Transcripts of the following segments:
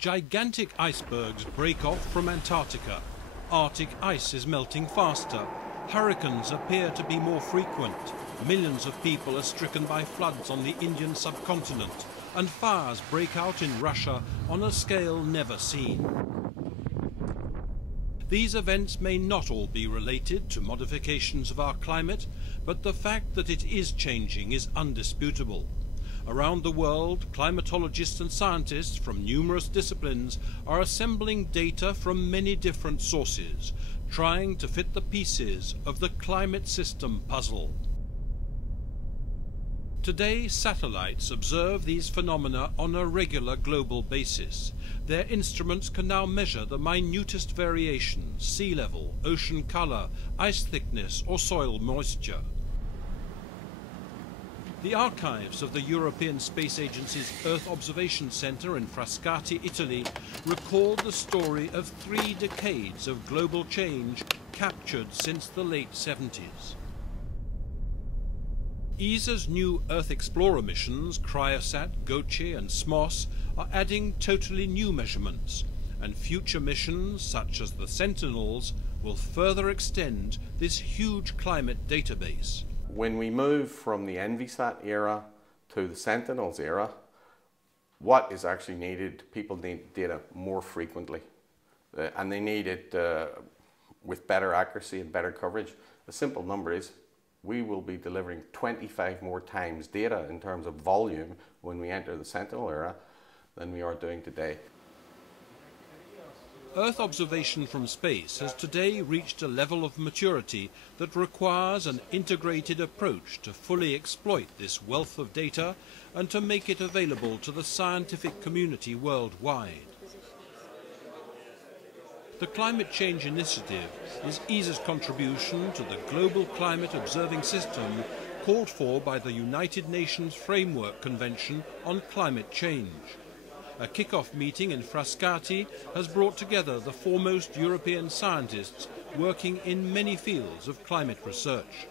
Gigantic icebergs break off from Antarctica. Arctic ice is melting faster. Hurricanes appear to be more frequent. Millions of people are stricken by floods on the Indian subcontinent, and fires break out in Russia on a scale never seen. These events may not all be related to modifications of our climate, but the fact that it is changing is undisputable. Around the world, climatologists and scientists from numerous disciplines are assembling data from many different sources, trying to fit the pieces of the climate system puzzle. Today, satellites observe these phenomena on a regular global basis. Their instruments can now measure the minutest variations: sea level, ocean color, ice thickness, or soil moisture. The archives of the European Space Agency's Earth Observation Centre in Frascati, Italy, record the story of 3 decades of global change captured since the late 70s. ESA's new Earth Explorer missions, Cryosat, Goce and SMOS, are adding totally new measurements, and future missions, such as the Sentinels, will further extend this huge climate database. When we move from the ENVISAT era to the Sentinels era, what is actually needed? People need data more frequently, and they need it with better accuracy and better coverage. A simple number is we will be delivering 25 more times data in terms of volume when we enter the Sentinel era than we are doing today. Earth observation from space has today reached a level of maturity that requires an integrated approach to fully exploit this wealth of data and to make it available to the scientific community worldwide. The Climate Change Initiative is ESA's contribution to the global climate observing system called for by the United Nations Framework Convention on Climate Change. A kick-off meeting in Frascati has brought together the foremost European scientists working in many fields of climate research.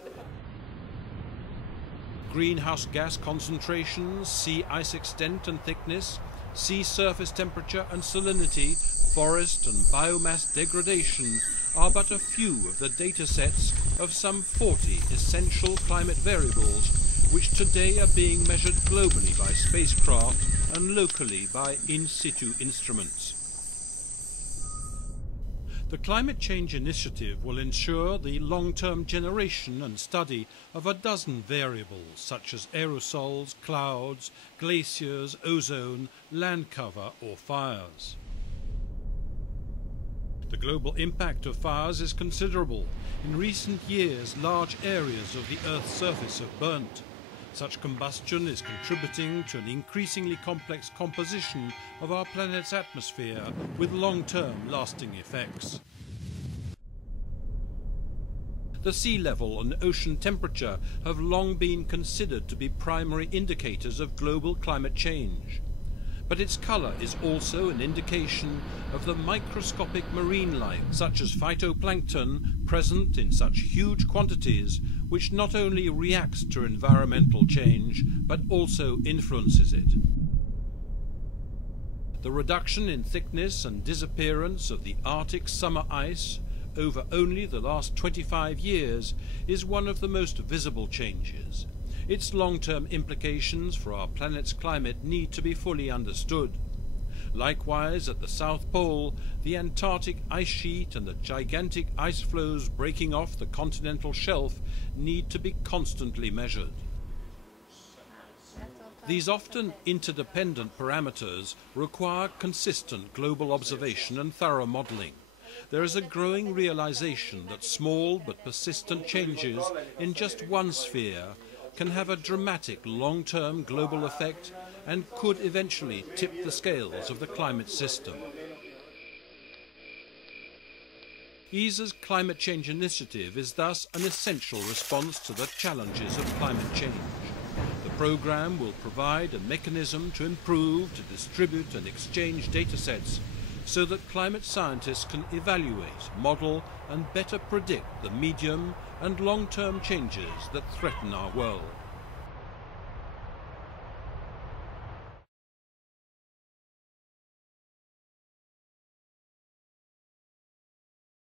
Greenhouse gas concentrations, sea ice extent and thickness, sea surface temperature and salinity, forest and biomass degradation are but a few of the data sets of some 40 essential climate variables which today are being measured globally by spacecraft and locally by in situ instruments. The Climate Change Initiative will ensure the long-term generation and study of a dozen variables such as aerosols, clouds, glaciers, ozone, land cover or fires. The global impact of fires is considerable. In recent years, large areas of the Earth's surface have burnt. Such combustion is contributing to an increasingly complex composition of our planet's atmosphere with long-term lasting effects. The sea level and ocean temperature have long been considered to be primary indicators of global climate change. But its colour is also an indication of the microscopic marine life, such as phytoplankton, present in such huge quantities, which not only reacts to environmental change, but also influences it. The reduction in thickness and disappearance of the Arctic summer ice over only the last 25 years is one of the most visible changes. Its long-term implications for our planet's climate need to be fully understood. Likewise, at the South Pole, the Antarctic ice sheet and the gigantic ice floes breaking off the continental shelf need to be constantly measured. These often interdependent parameters require consistent global observation and thorough modelling. There is a growing realization that small but persistent changes in just one sphere can have a dramatic long-term global effect and could eventually tip the scales of the climate system. ESA's Climate Change Initiative is thus an essential response to the challenges of climate change. The programme will provide a mechanism to improve, to distribute and exchange data sets so that climate scientists can evaluate, model and better predict the medium and long-term changes that threaten our world.